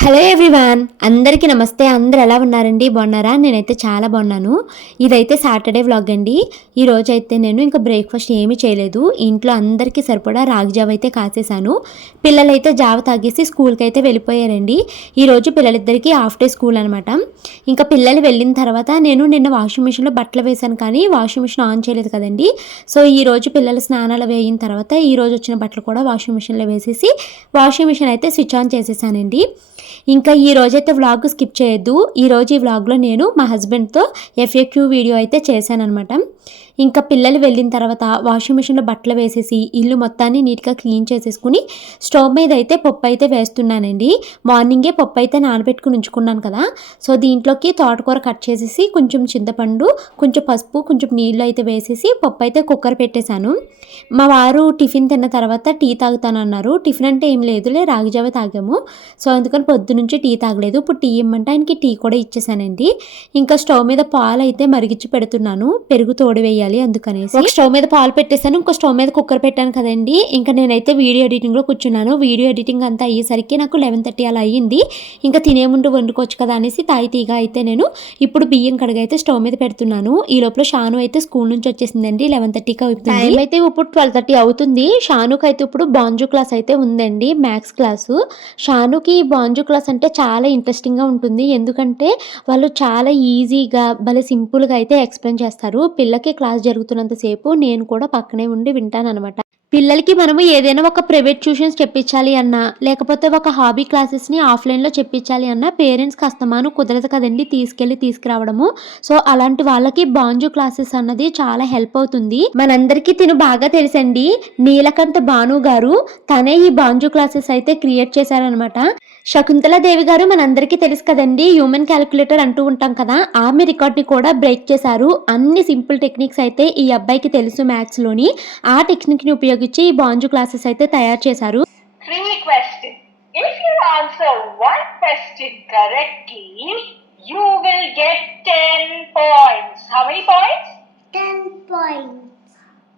Hello everyone, అందరికీ నమస్తే. అందరు ఎలా ఉన్నారండి? బాగున్నారా? నేనైతే చాలా బాగున్నాను. ఇదైతే సాటర్డే వ్లాగ్ అండి. ఈరోజు అయితే నేను ఇంకా బ్రేక్ఫాస్ట్ ఏమీ చేయలేదు. ఇంట్లో అందరికీ సరిపడా రాగి జావ అయితే కాసేసాను. పిల్లలైతే జావ తాగేసి స్కూల్కి అయితే వెళ్ళిపోయారండి. ఈరోజు పిల్లలిద్దరికీ హాఫ్ డే స్కూల్ అనమాట. ఇంకా పిల్లలు వెళ్ళిన తర్వాత నేను నిన్న వాషింగ్ మిషన్లో బట్టలు వేశాను, కానీ వాషింగ్ మిషన్ ఆన్ చేయలేదు కదండి. సో ఈరోజు పిల్లల స్నానాలు వేయిన తర్వాత ఈరోజు వచ్చిన బట్టలు కూడా వాషింగ్ మిషన్లో వేసేసి వాషింగ్ మిషన్ అయితే స్విచ్ ఆన్ చేసేసానండి. ఇంకా ఈ రోజైతే వ్లాగ్ స్కిప్ చేయొద్దు. ఈరోజు ఈ వ్లాగ్లో నేను మా హస్బెండ్తో FAQ వీడియో అయితే చేశానమాట. ఇంకా పిల్లలు వెళ్ళిన తర్వాత వాషింగ్ మిషన్లో బట్టలు వేసేసి ఇల్లు మొత్తాన్ని నీట్గా క్లీన్ చేసేసుకుని స్టవ్ మీద అయితే పప్పు అయితే వేస్తున్నానండి. మార్నింగే పప్పు అయితే నానబెట్టుకుని ఉంచుకున్నాను కదా. సో దీంట్లోకి తోటకూర కట్ చేసేసి కొంచెం చింతపండు, కొంచెం పసుపు, కొంచెం నీళ్ళు అయితే వేసేసి పప్పు అయితే కుక్కర్ పెట్టేశాను. మా వారు టిఫిన్ తిన్న తర్వాత టీ తాగుతానన్నారు. టిఫిన్ అంటే ఏం లేదులే, రాగి జావ తాగాము. సో అందుకని పొద్దు నుంచి టీ తాగలేదు. ఇప్పుడు టీ ఇమ్మంటే ఆయనకి టీ కూడా ఇచ్చేసానండి. ఇంకా స్టవ్ మీద పాలు అయితే మరిగించి పెడుతున్నాను, పెరుగు తోడు వేయాలి అందుకనేసి. ఒక స్టవ్ మీద పాలు పెట్టేశాను, ఇంకో స్టవ్ మీద కుక్కర్ పెట్టాను కదండి. ఇంకా నేనైతే వీడియో ఎడిటింగ్లో కూర్చున్నాను. వీడియో ఎడిటింగ్ అంతా అయ్యేసరికి నాకు 11:30 అలా అయ్యింది. ఇంకా తినే ముందు వండుకోవచ్చు కదా అనేసి తాయితీగా అయితే నేను ఇప్పుడు బియ్యం కడిగి అయితే స్టవ్ మీద పెడుతున్నాను. ఈ లోపల షాను అయితే స్కూల్ నుంచి వచ్చేసిందండి. 11:30కి అవుతుంది. టైం అయితే ఇప్పుడు 12:30 అవుతుంది. షానుకి అయితే ఇప్పుడు బాంజు క్లాస్ అయితే ఉందండి, మ్యాథ్స్ క్లాసు. షానుకి బాంజు క్లాస్ అంటే చాలా ఇంట్రెస్టింగ్గా ఉంటుంది. ఎందుకంటే వాళ్ళు చాలా ఈజీగా భలే సింపుల్గా అయితే ఎక్స్ప్లెయిన్ చేస్తారు. పిల్లకి క్లాస్ జరుగుతున్నంతసేపు నేను కూడా పక్కనే ఉండి వింటాను అనమాట. పిల్లలకి మనము ఏదైనా ఒక ప్రైవేట్ ట్యూషన్స్ చెప్పించాలి అన్నా, లేకపోతే ఒక హాబీ క్లాసెస్ని ఆఫ్లైన్లో చెప్పించాలి అన్నా పేరెంట్స్కి అస్తమానం కుదరదు కదండి తీసుకెళ్ళి తీసుకురావడము. సో అలాంటి వాళ్ళకి బాంజు క్లాసెస్ అన్నది చాలా హెల్ప్ అవుతుంది. మనందరికీ తిను బాగా తెలుసండి, నీలకంఠ భాను గారు. తనే ఈ బాంజు క్లాసెస్ అయితే క్రియేట్ చేశారనమాట. శకుంతలాదేవి గారు మనందరికీ తెలుసు కదండి, హ్యూమన్ క్యాలిక్యులేటర్ అంటూ ఉంటాం కదా, ఆమె రికార్డ్ని కూడా బ్రేక్ చేశారు. అన్ని సింపుల్ టెక్నిక్స్ అయితే ఈ అబ్బాయికి తెలుసు మ్యాథ్స్లోని. ఆ టెక్నిక్ని ఉపయోగించి ఈ బాంజు క్లాసెస్ అయితే తయారు చేశారు. Free question. If you answer one question correctly, you will get 10 points. How many points? 10 points.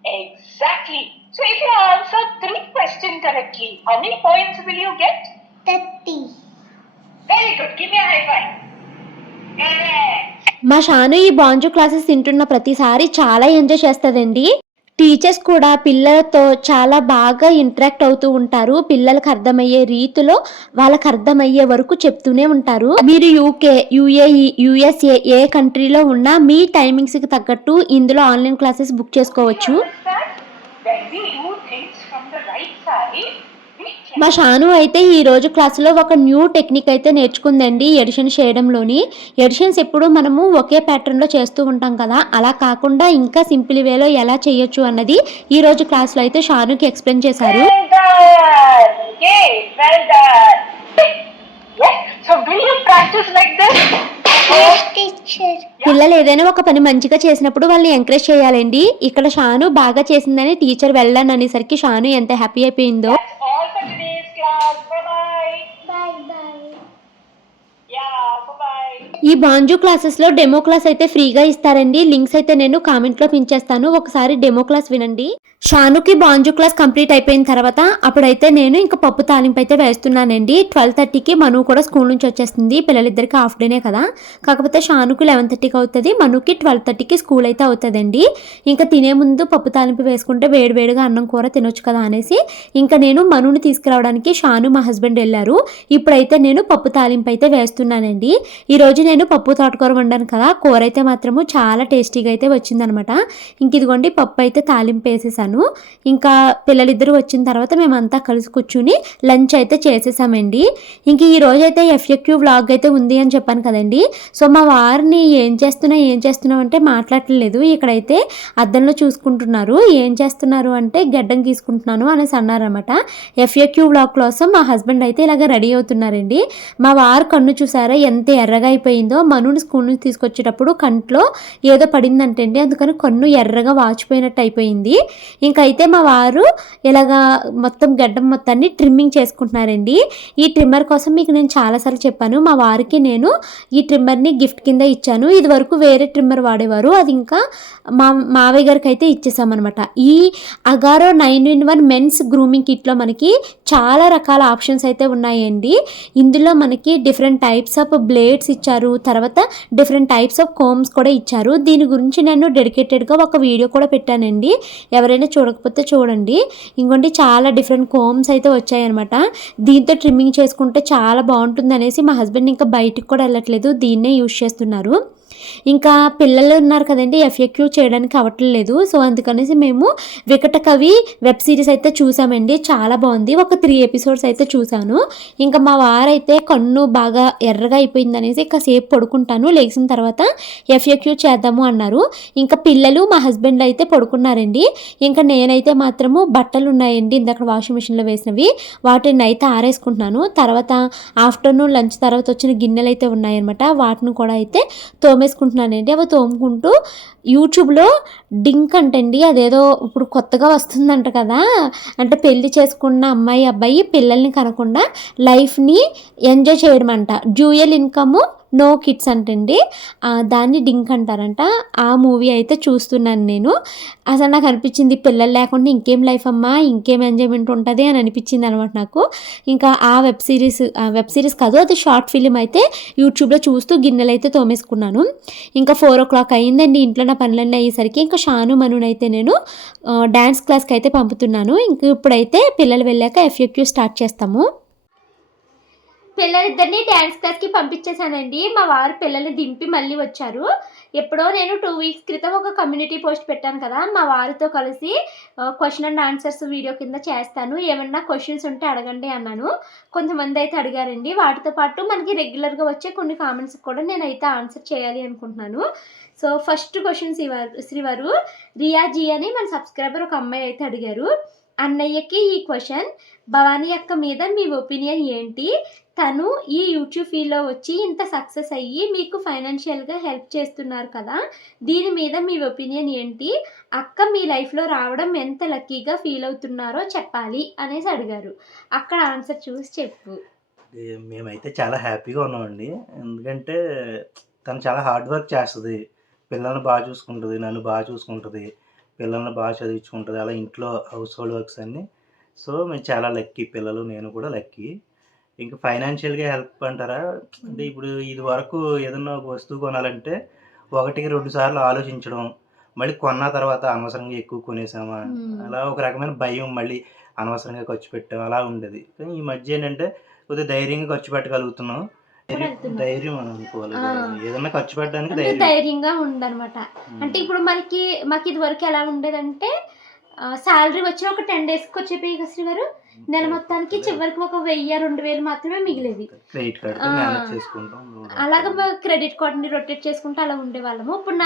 Exactly. So if you answer 3 questions correctly, how many points will you get? 30. Very good. Give me a high five. Correct. మా షాను ఈ బాంజు classes తింటున్న ప్రతిసారి చాలా enjoy చేస్తుందండి. Teachers కూడా పిల్లలతో చాలా బాగా ఇంటరాక్ట్ అవుతూ ఉంటారు. పిల్లలకు అర్థమయ్యే రీతిలో వాళ్ళకి అర్థమయ్యే వరకు చెప్తూనే ఉంటారు. మీరు UK, UAE, USA ఏ కంట్రీలో ఉన్నా మీ టైమింగ్స్కి తగ్గట్టు ఇందులో ఆన్లైన్ క్లాసెస్ బుక్ చేసుకోవచ్చు. Understand? When we do things from the right side, మా షాను అయితే ఈ రోజు క్లాసులో ఒక న్యూ టెక్నిక్ అయితే నేర్చుకుందండి, ఎడిషన్ చేయడంలోని. ఎడిషన్స్ ఎప్పుడు మనము ఒకే ప్యాటర్న్లో చేస్తూ ఉంటాం కదా, అలా కాకుండా ఇంకా సింపుల్ వేలో ఎలా చేయొచ్చు అన్నది ఈ రోజు క్లాస్లో అయితే షానుకి ఎక్స్ప్లెయిన్ చేశారు. well done. Okay, well done. Yes. So will you practice like this? Yes, teacher. పిల్లలు ఏదైనా ఒక పని మంచిగా చేసినప్పుడు వాళ్ళని ఎంకరేజ్ చేయాలండి. ఇక్కడ షాను బాగా చేసిందని టీచర్ వెళ్ళాను అనేసరికి షాను ఎంత హ్యాపీ అయిపోయిందో. That's all for today's class. Bye-bye. Bye-bye. Yeah, bye-bye. ఈ బాంజు క్లాసెస్లో డెమో క్లాస్ అయితే ఫ్రీగా ఇస్తారండి. లింక్స్ అయితే నేను కామెంట్లో పించేస్తాను, ఒకసారి డెమో క్లాస్ వినండి. షానుకి బాంజు క్లాస్ కంప్లీట్ అయిపోయిన తర్వాత అప్పుడైతే నేను ఇంకా పప్పు తాలింపు అయితే వేస్తున్నానండి. 12:30కి మను కూడా స్కూల్ నుంచి వచ్చేస్తుంది. పిల్లలిద్దరికి హాఫ్ డేనే కదా, కాకపోతే షానుకి 11:30కి అవుతుంది, మనుకి 12:30కి స్కూల్ అయితే అవుతుందండి. ఇంకా తినే ముందు పప్పు తాలింపు వేసుకుంటే వేడివేడిగా అన్నం కూర తినొచ్చు కదా అనేసి ఇంకా నేను మనుని తీసుకురావడానికి షాను మా హస్బెండ్ వెళ్ళారు. ఇప్పుడైతే నేను పప్పు తాలింపు అయితే వేస్తున్నానండి. ఈరోజు నేను పప్పు తోటకూర వండాను కదా, కూర అయితే మాత్రము చాలా టేస్టీగా అయితే వచ్చిందనమాట. ఇంక ఇదిగోండి పప్పు అయితే తాలింపు వేసేసాను. ఇంకా పిల్లలిద్దరూ వచ్చిన తర్వాత మేమంతా కలిసి కూర్చుని లంచ్ అయితే చేసేసామండి. ఇంక ఈ రోజు అయితే FAQ వ్లాగ్ అయితే ఉంది అని చెప్పాను కదండి. సో మా వారిని ఏం చేస్తున్నావు అంటే మాట్లాడలేదు. ఇక్కడైతే అద్దంలో చూసుకుంటున్నారు. ఏం చేస్తున్నారు అంటే గడ్డం గీసుకుంటున్నాను అనేసి అన్నారనమాట. FAQ వ్లాగ్ కోసం మా హస్బెండ్ అయితే ఇలాగ రెడీ అవుతున్నారండి. మా వారు కన్ను చూసారా ఎంత ఎర్రగా అయిపోయిందో. మనుని స్కూల్ నుంచి తీసుకొచ్చేటప్పుడు కంట్లో ఏదో పడిందంటే అండి, అందుకని కన్ను ఎర్రగా వాచిపోయినట్టు అయిపోయింది. ఇంకైతే మా వారు ఇలాగా మొత్తం గడ్డం మొత్తాన్ని ట్రిమ్మింగ్ చేసుకుంటున్నారండి. ఈ ట్రిమ్మర్ కోసం మీకు నేను చాలాసార్లు చెప్పాను, మా వారికి నేను ఈ ట్రిమ్మర్ని గిఫ్ట్ కింద ఇచ్చాను. ఇది వరకు వేరే ట్రిమ్మర్ వాడేవారు, అది ఇంకా మా మావయ్య గారికి అయితే ఇచ్చేసామన్నమాట. ఈ అగారో 9-in-1 మెన్స్ గ్రూమింగ్ కిట్లో మనకి చాలా రకాల ఆప్షన్స్ అయితే ఉన్నాయండి. ఇందులో మనకి డిఫరెంట్ టైప్స్ ఆఫ్ బ్లేడ్స్ ఇచ్చారు, తర్వాత డిఫరెంట్ టైప్స్ ఆఫ్ కోమ్స్ కూడా ఇచ్చారు. దీని గురించి నేను డెడికేటెడ్గా ఒక వీడియో కూడా పెట్టానండి, ఎవరైనా చూడకపోతే చూడండి. ఇంకోటి చాలా డిఫరెంట్ కోమ్స్ అయితే వచ్చాయన్నమాట. దీంతో ట్రిమ్మింగ్ చేసుకుంటే చాలా బాగుంటుంది అనేసి మా హస్బెండ్ ఇంకా బయటికి కూడా వెళ్ళట్లేదు, దీన్నే యూజ్ చేస్తున్నారు. ఇంకా పిల్లలు ఉన్నారు కదండి, ఎఫ్ఏక్యూ చేయడానికి అవ్వట్లేదు. సో అందుకనేసి మేము వికట కవి వెబ్ సిరీస్ అయితే చూసామండి, చాలా బాగుంది. ఒక 3 ఎపిసోడ్స్ అయితే చూసాను. ఇంకా మా వారైతే కన్ను బాగా ఎర్రగా అయిపోయింది అనేసి కాసేపు పడుకుంటాను, లేచిన తర్వాత ఎఫ్ఏక్యూ చేద్దాము అన్నారు. ఇంకా పిల్లలు మా హస్బెండ్ అయితే పడుకున్నారండి. ఇంకా నేనైతే మాత్రము బట్టలు ఉన్నాయండి ఇందాక వాషింగ్ మిషన్లో వేసినవి, వాటిని అయితే ఆరేసుకుంటున్నాను. తర్వాత ఆఫ్టర్నూన్ లంచ్ తర్వాత వచ్చిన గిన్నెలు అయితే ఉన్నాయన్నమాట, వాటిని కూడా అయితే తోమేసుకుంటున్నానండి. అవి తోముకుంటూ యూట్యూబ్లో డింక్ అంటండి, అదేదో ఇప్పుడు కొత్తగా వస్తుందంట కదా, అంటే పెళ్లి చేసుకున్న అమ్మాయి అబ్బాయి పిల్లల్ని కనకుండా లైఫ్ని ఎంజాయ్ చేయడం అంట, డ్యూయల్ ఇన్కమ్ నో కిడ్స్ అంటండి, దాన్ని డింక్ అంటారంట. ఆ మూవీ అయితే చూస్తున్నాను నేను. అసలు నాకు అనిపించింది పిల్లలు లేకుండా ఇంకేం లైఫ్ అమ్మా, ఇంకేం ఎంజాయ్మెంట్ ఉంటుంది అని అనిపించింది అనమాట నాకు. ఇంకా ఆ వెబ్ సిరీస్ కాదు, అది షార్ట్ ఫిలిం అయితే యూట్యూబ్లో చూస్తూ గిన్నెలు అయితే తోమేసుకున్నాను. ఇంకా 4 o'clock అయిందండి ఇంట్లో నా పనులన్నీ అయ్యేసరికి. ఇంకా షాను మనునైతే నేను డ్యాన్స్ క్లాస్కి అయితే పంపుతున్నాను. ఇంక ఇప్పుడైతే పిల్లలు వెళ్ళాక ఎఫ్ఏక్యూ స్టార్ట్ చేస్తాము. పిల్లలిద్దరిని డ్యాన్స్ క్లాస్కి పంపించేశానండి. మా వారు పిల్లల్ని దింపి మళ్ళీ వచ్చారు. ఎప్పుడో నేను 2 weeks క్రితం ఒక కమ్యూనిటీ పోస్ట్ పెట్టాను కదా, మా వారితో కలిసి క్వశ్చన్ అండ్ ఆన్సర్స్ వీడియో కింద చేస్తాను, ఏమన్నా క్వశ్చన్స్ ఉంటే అడగండి అన్నాను. కొంతమంది అయితే అడిగారండి. వాటితో పాటు మనకి రెగ్యులర్గా వచ్చే కొన్ని కామెంట్స్ కూడా నేనైతే ఆన్సర్ చేయాలి అనుకుంటున్నాను. సో ఫస్ట్ క్వశ్చన్ శ్రీవారు రియాజీ అని మన సబ్స్క్రైబర్ ఒక అమ్మాయి అయితే అడిగారు. అన్నయ్యకి ఈ క్వశ్చన్, భవానీ అక్క మీద మీ ఒపీనియన్ ఏంటి? తను ఈ యూట్యూబ్ ఫీల్డ్లో వచ్చి ఇంత సక్సెస్ అయ్యి మీకు ఫైనాన్షియల్గా హెల్ప్ చేస్తున్నారు కదా, దీని మీద మీ ఒపీనియన్ ఏంటి? అక్క మీ లైఫ్లో రావడం ఎంత లక్కీగా ఫీల్ అవుతున్నారో చెప్పాలి అనేసి అడిగారు. అక్కడ ఆన్సర్ చూసి చెప్పు. మేమైతే చాలా హ్యాపీగా ఉన్నామండి, ఎందుకంటే తను చాలా హార్డ్ వర్క్ చేస్తుంది, పిల్లల్ని బాగా చూసుకుంటుంది, నన్ను బాగా చూసుకుంటుంది, పిల్లల్ని బాగా చదివించుకుంటుంది, అలా ఇంట్లో హౌస్ హోల్డ్ వర్క్స్ అన్నీ. సో మేము చాలా లక్కీ, పిల్లలు నేను కూడా లక్కీ. ఇంకా ఫైనాన్షియల్గా హెల్ప్ అంటారా, అంటే ఇప్పుడు ఇది వరకు ఏదన్నా ఒక వస్తువు కొనాలంటే 1-2 సార్లు ఆలోచించడం, మళ్ళీ కొన్న తర్వాత అనవసరంగా ఎక్కువ కొనేసామా, అలా ఒక రకమైన భయం, మళ్ళీ అనవసరంగా ఖర్చు పెట్టాం అలా ఉండేది. కానీ ఈ మధ్య ఏంటంటే కొద్దిగా ధైర్యంగా ఖర్చు పెట్టగలుగుతున్నాం. ధైర్యం అనుకోవాలి, ఏదన్నా ఖర్చు పెట్టడానికి ధైర్యంగా ఉండనమాట. అంటే ఇప్పుడు మాకు ఇది వరకు ఎలా ఉండేదంటే, శాలరీ వచ్చిన ఒక 10 daysకి వచ్చేపోయి కశ్రీ గారు, నెల మొత్తానికి చివరికి ఒక 1000-2000 మాత్రమే మిగిలేవి. క్రెడిట్ కార్డ్ చేసుకుంటాం, అలాగే క్రెడిట్ కార్డ్ని రొటేట్ చేసుకుంటూ అలా ఉండేవాళ్ళము. ఇప్పుడు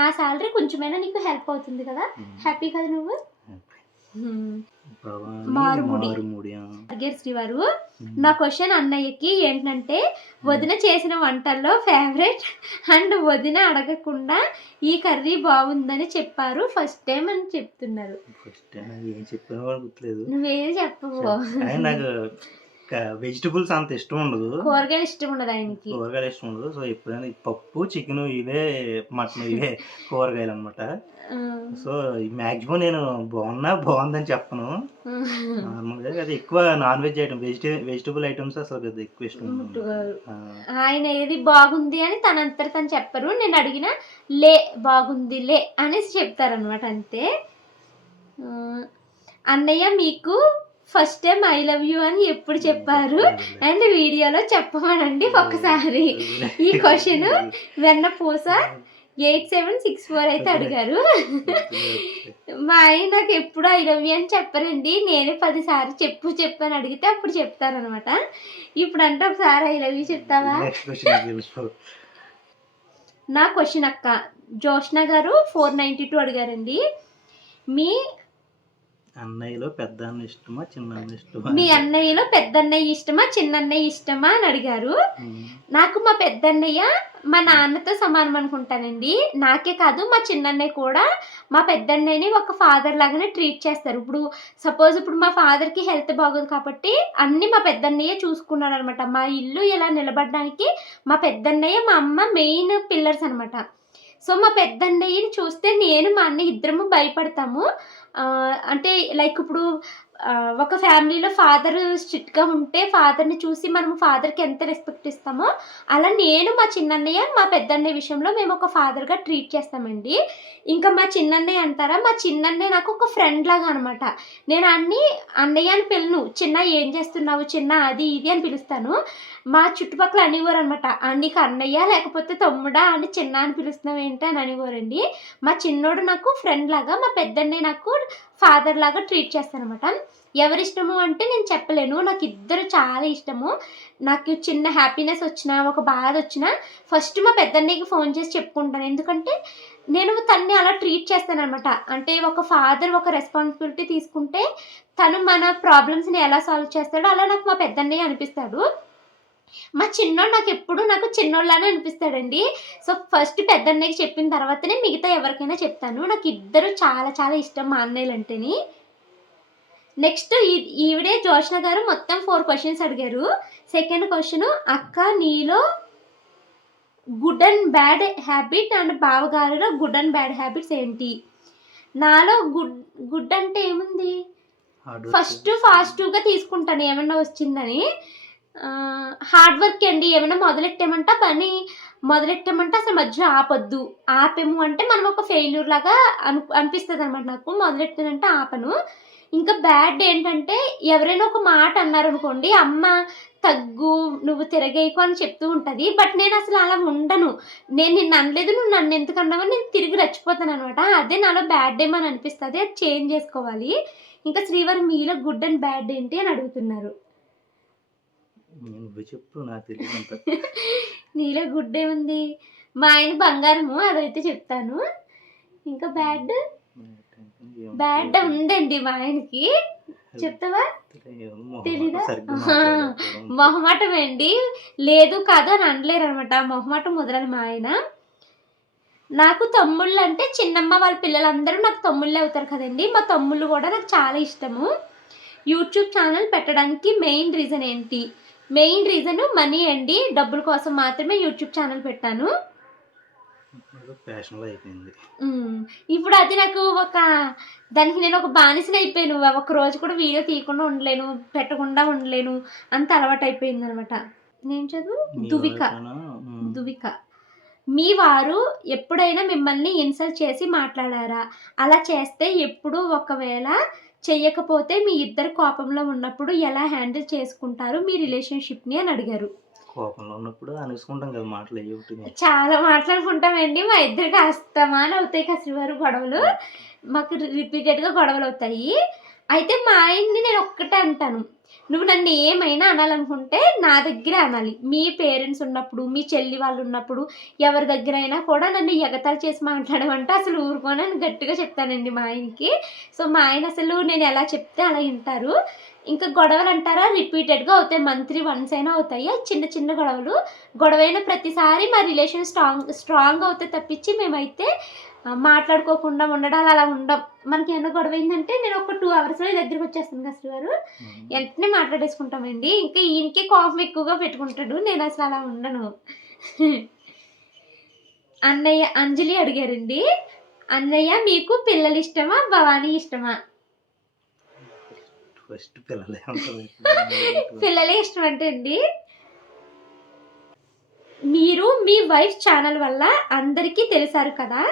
నా శాలరీ కొంచెమైనా నీకు హెల్ప్ అవుతుంది కదా, హ్యాపీ కదా నువ్వు? శ్రీవారు నా క్వశ్చన్ అన్నయ్యకి ఏంటంటే, వదిన చేసిన వంటల్లో ఫేవరెట్ అండ్ వదిన అడగకుండా ఈ కర్రీ బాగుందని చెప్పారు ఫస్ట్ టైం అని చెప్తున్నారు. నువ్వేది చెప్పవు, నాకు వెజిటబుల్స్ అంత ఇష్టం ఉండదు, కూరగాయలు ఇష్టం ఉండదు ఆయనకి, కూరగాయలు ఇష్టం ఉండదు. సో ఎప్పుడైనా పప్పు, చికెన్, ఇవే మటన్, ఇవే కూరగాయలు అనమాట. సో మ్యాక్సిమం నేను బాగుందని చెప్పను, నార్మల్గా అది ఎక్కువ non veg item, vegetable items అసలు పెద్ద ఎక్కువ ఇష్టం. ఆయన ఏది బాగుంది అని తను చెప్పరు, నేను అడిగిన బాగుంది లే అనేసి చెప్తారనమాట, అంతే. అన్నయ్య మీకు first time I love you అని ఎప్పుడు చెప్పారు అండ్ వీడియోలో చెప్పమనండి ఒక్కసారి. ఈ క్వశ్చన్ వెన్నపూస 8764 అయితే అడిగారు. మా ఆయన నాకు ఎప్పుడు ఐ లవ్ యూ అని చెప్పరండి, నేనే 10 సార్లు చెప్పు అని అడిగితే అప్పుడు చెప్తారనమాట. ఇప్పుడు అంటే ఒకసారి ఐ లవ్ యూ చెప్తావా? నా క్వశ్చన్ అక్క జోష్న గారు 492 అడిగారండి. మీ అన్నయ్యలో పెద్ద అన్న ఇష్టమా చిన్న అన్న ఇష్టమా? మీ అన్నయ్యలో పెద్ద అన్నయ్య ఇష్టమా చిన్న అన్నయ్య ఇష్టమా అని అడిగారు. నాకు మా పెద్ద అన్నయ్య మా నాన్నతో సమానం అనుకుంటానండి. నాకే కాదు మా చిన్నన్నయ్య కూడా మా పెద్ద అన్నయ్యని ఒక ఫాదర్ లాగానే ట్రీట్ చేస్తారు. ఇప్పుడు సపోజ్ ఇప్పుడు మా ఫాదర్కి హెల్త్ బాగోదు కాబట్టి అన్నీ మా పెద్ద అన్నయ్య చూసుకున్నాడు అనమాట. మా ఇల్లు ఇలా నిలబడడానికి మా పెద్ద అన్నయ్య మా అమ్మ మెయిన్ పిల్లర్స్ అనమాట. సో మా పెద్ద అన్నయ్యని చూస్తే నేను మా అన్నయ్య ఇద్దరము భయపడతాము. అంటే లైక్ ఇప్పుడు ఒక ఫ్యామిలీలో ఫాదర్ స్ట్రిక్ట్గా ఉంటే ఫాదర్ని చూసి మనం ఫాదర్కి ఎంత రెస్పెక్ట్ ఇస్తామో అలా నేను మా చిన్నన్నయ్య మా పెద్దన్నయ్య విషయంలో మేము ఒక ఫాదర్గా ట్రీట్ చేస్తామండి. ఇంకా మా చిన్నన్నయ్య అంటారా, మా చిన్నన్నయ్య నాకు ఒక ఫ్రెండ్ లాగా అనమాట. నేను అన్నయ్య అని పిలను, చిన్న ఏం చేస్తున్నావు చిన్న అది ఇది అని పిలుస్తాను. మా చుట్టుపక్కల అనేవారు అనమాట, నీకు అన్నయ్య లేకపోతే తమ్ముడా అని చిన్న అని పిలుస్తున్నావు ఏంటి అని అనేవారండి. మా చిన్నోడు నాకు ఫ్రెండ్ లాగా, మా పెద్దన్నయ్య నాకు ఫాదర్ లాగా ట్రీట్ చేస్తానమాట. ఎవరిష్టము అంటే నేను చెప్పలేను, నాకు ఇద్దరు చాలా ఇష్టము. నాకు చిన్న హ్యాపీనెస్ వచ్చినా ఒక బాధ వచ్చినా ఫస్ట్ మా పెద్దన్నయ్యకి ఫోన్ చేసి చెప్పుకుంటాను. ఎందుకంటే నేను తన్ని అలా ట్రీట్ చేస్తాను అనమాట. అంటే ఒక ఫాదర్ ఒక రెస్పాన్సిబిలిటీ తీసుకుంటే తను మన ప్రాబ్లమ్స్ని ఎలా సాల్వ్ చేస్తాడో అలా నాకు మా పెద్దన్నయ్య అనిపిస్తాడు. మా చిన్నోడు నాకు చిన్నోళ్ళనే అనిపిస్తాడండి. సో ఫస్ట్ పెద్దన్నయ్యకి చెప్పిన తర్వాతనే మిగతా ఎవరికైనా చెప్తాను. నాకు ఇద్దరు చాలా చాలా ఇష్టం మా అన్నయ్యలు అంటేని. నెక్స్ట్ ఈవిడే జోష్న గారు మొత్తం 4 క్వశ్చన్స్ అడిగారు. సెకండ్ క్వశ్చన్, అక్క నీలో good and bad habit and బావగారిలో గుడ్ అండ్ బ్యాడ్ హ్యాబిట్స్ ఏంటి? నాలో గుడ్ అంటే ఏముంది, ఫస్ట్ ఫాస్ట్గా తీసుకుంటాను ఏమన్నా వచ్చిందని. హార్డ్ వర్క్ అండి. ఏమైనా మొదలెట్టామంటే అసలు మధ్యలో ఆపొద్దు. ఆపేము అంటే మనం ఒక ఫెయిల్యూర్ లాగా అనిపిస్తుంది అనమాట. నాకు మొదలెట్టానంటే ఆపను. ఇంకా బ్యాడ్ ఏంటంటే ఎవరైనా ఒక మాట అన్నారనుకోండి, అమ్మ తగ్గు నువ్వు తిరగేయకు అని చెప్తూ ఉంటుంది. బట్ నేను అసలు అలా ఉండను. నేను నిన్ను అనలేదు, నువ్వు నన్ను ఎందుకు అన్నావని నేను తిరిగి రెచ్చిపోతాను అనమాట. అదే నాలో బ్యాడ్ ఏమని అనిపిస్తుంది, అది చేంజ్ చేసుకోవాలి. ఇంకా శ్రీవారి మీలో గుడ్ అండ్ బ్యాడ్ ఏంటి అని అడుగుతున్నారు. చెప్పు, నాకు తెలియదు. నీలో గుడ్ ఏముంది, మా ఆయన బంగారము, అదైతే చెప్తాను. ఇంకా బ్యాడ్ ఉందండి మా ఆయనకి, చెప్తావా? తెలీదా? మొహమాటం అండి. లేదు కాదు అని అనలేరు అనమాట, మొహమాటం ముదరాలి మా ఆయన. నాకు తమ్ముళ్ళు అంటే చిన్నమ్మ వాళ్ళ పిల్లలందరూ నాకు తమ్ముళ్ళే అవుతారు కదండి. మా తమ్ముళ్ళు కూడా నాకు చాలా ఇష్టము. యూట్యూబ్ ఛానల్ పెట్టడానికి మెయిన్ రీజన్ ఏంటి? మెయిన్ రీజన్ మనీ అండి. డబ్బుల కోసం మాత్రమే యూట్యూబ్ ఛానల్ పెట్టాను. ఇప్పుడు అది నాకు దానికి నేను ఒక బానిసని అయిపోయాను. ఒక రోజు కూడా వీడియో తీయకుండా ఉండలేను, పెట్టకుండా ఉండలేను, అంత అలవాటు అయిపోయింది అనమాట. నేను చదువు దువిక. మీ వారు ఎప్పుడైనా మిమ్మల్ని ఇన్సల్ట్ చేసి మాట్లాడారా? అలా చేస్తే ఎప్పుడు ఒకవేళ చెయ్యకపోతే మీ ఇద్దరు కోపంలో ఉన్నప్పుడు ఎలా హ్యాండిల్ చేసుకుంటారు మీ రిలేషన్షిప్ని అని అడిగారు. కోపంలో ఉన్నప్పుడు అనేసుకుంటాం కదా మాటలు, చాలా మాట్లాడుకుంటామండి. మా ఇద్దరికి అస్తమానం అవుతాయి కసివారు గొడవలు, మాకు రిపీటెడ్గా గొడవలు అవుతాయి. అయితే మా ఆయన్ని నేను ఒక్కటే అంటాను, నువ్వు నన్ను ఏమైనా అనాలనుకుంటే నా దగ్గరే అనాలి. మీ పేరెంట్స్ ఉన్నప్పుడు, మీ చెల్లి వాళ్ళు ఉన్నప్పుడు, ఎవరి దగ్గర అయినా కూడా నన్ను ఎగతాళి చేసి మాట్లాడమంటే అసలు ఊరుకోనని గట్టిగా చెప్తానండి మా ఆయనకి. సో మా ఆయన అసలు నేను ఎలా చెప్తే అలా వింటారు. ఇంకా గొడవలు అంటారా రిపీటెడ్గా అవుతాయి, మంత్లీ వన్స్ అయినా అవుతాయి. చిన్న చిన్న గొడవైన ప్రతిసారి మా రిలేషన్ స్ట్రాంగ్ అవుతాయి తప్పించి మేమైతే మాట్లాడుకోకుండా ఉండడం అలా ఉండం. మనకి ఏమన్నా గొడవ అయిందంటే నేను ఒక 2 అవర్స్లో దగ్గరికి వచ్చేస్తాను కదా శ్రీవారు, వెంటనే మాట్లాడేసుకుంటామండి. ఇంకా ఈయనకే కోపం ఎక్కువగా పెట్టుకుంటాడు, నేను అసలు అలా ఉండను. అన్నయ్య అంజలి అడిగారండి, అన్నయ్య మీకు పిల్లలు ఇష్టమా భవానీ ఇష్టమా? పిల్లలే ఇష్టం అంటే అండి, మీరు మీ వైఫ్ ఛానల్ వల్ల అందరికీ తెలిసారు కదా,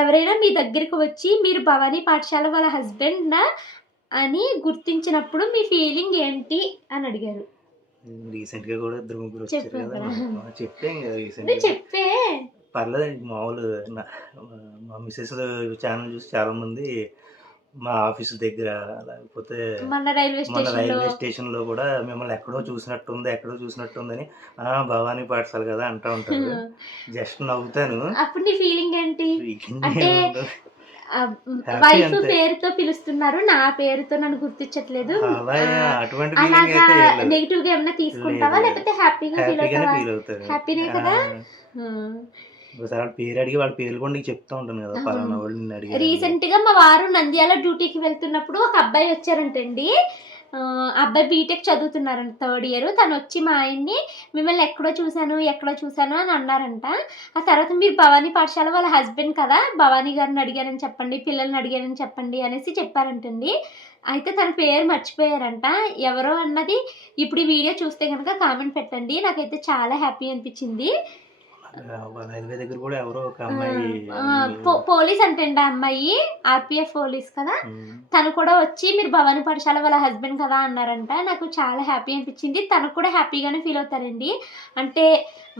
ఎవరైనా మీ దగ్గరికి వచ్చి మీరు భవానీ పాఠశాల వాళ్ళ హస్బెండ్ అని గుర్తించినప్పుడు మీ ఫీలింగ్ ఏంటి అని అడిగారు. రీసెంట్గా కూడా ఇద్దరు ముగ్గురు వచ్చారు కదా, చెప్పే పర్లేదండి. మామూలు మా మిస్సెస్ ఛానల్ చూసి చాలామంది మా ఆఫీస్ దగ్గర, లేకపోతే మన రైల్వే స్టేషన్ లో కూడా మిమ్మల్ని ఎక్కడో చూసినట్టుందని భవానీ పాఠశాల కదా అంటూ ఉంటారు. జస్ట్ నవ్వుతాను. అప్పుడు నీ ఫీలింగ్ ఏంటి? అంటే వైఫ్ పేరుతో పిలుస్తున్నారు, నా పేరుతో నన్ను గుర్తించట్లేదు, అలాగా నెగిటివ్ గా ఏమన్నా తీసుకుంటావా లేకపోతే హ్యాపీగా ఫీల్ అవుతావా? హ్యాపీనే కదా. పేరు అడిగి వాళ్ళ పేర్లు కూడా నీకు చెప్తా ఉంటాను కదా, పలానా వాళ్ళు నిన్ను అడిగి. రీసెంట్ గా మా వారు నంద్యాల డ్యూటీకి వెళ్తున్నప్పుడు ఒక అబ్బాయి వచ్చారంటండి. అబ్బాయి బీటెక్ చదువుతున్నారంట, 3rd ఇయర్. తను వచ్చి మా ఆయన్ని మిమ్మల్ని ఎక్కడో చూశాను అని అన్నారంట. ఆ తర్వాత మీరు భవానీ పాఠశాల వాళ్ళ హస్బెండ్ కదా, భవానీ గారిని అడిగానని చెప్పండి, పిల్లల్ని అడిగానని చెప్పండి అనేసి చెప్పారంటండి. అయితే తన పేరు మర్చిపోయారంట. ఎవరో అన్నది ఇప్పుడు ఈ వీడియో చూస్తే కనుక కామెంట్ పెట్టండి. నాకైతే చాలా హ్యాపీ అనిపించింది. వాళ్ళ రైల్వే దగ్గర కూడా ఎవరో ఒక అమ్మాయి పోలీస్ అంటండి, ఆ అమ్మాయి ఆర్పిఎఫ్ పోలీస్ కదా, తను కూడా వచ్చి మీరు భవానీ పాఠశాల వాళ్ళ హస్బెండ్ కదా అన్నారంట. నాకు చాలా హ్యాపీ అనిపించింది. తనకు కూడా హ్యాపీగానే ఫీల్ అవుతారండి. అంటే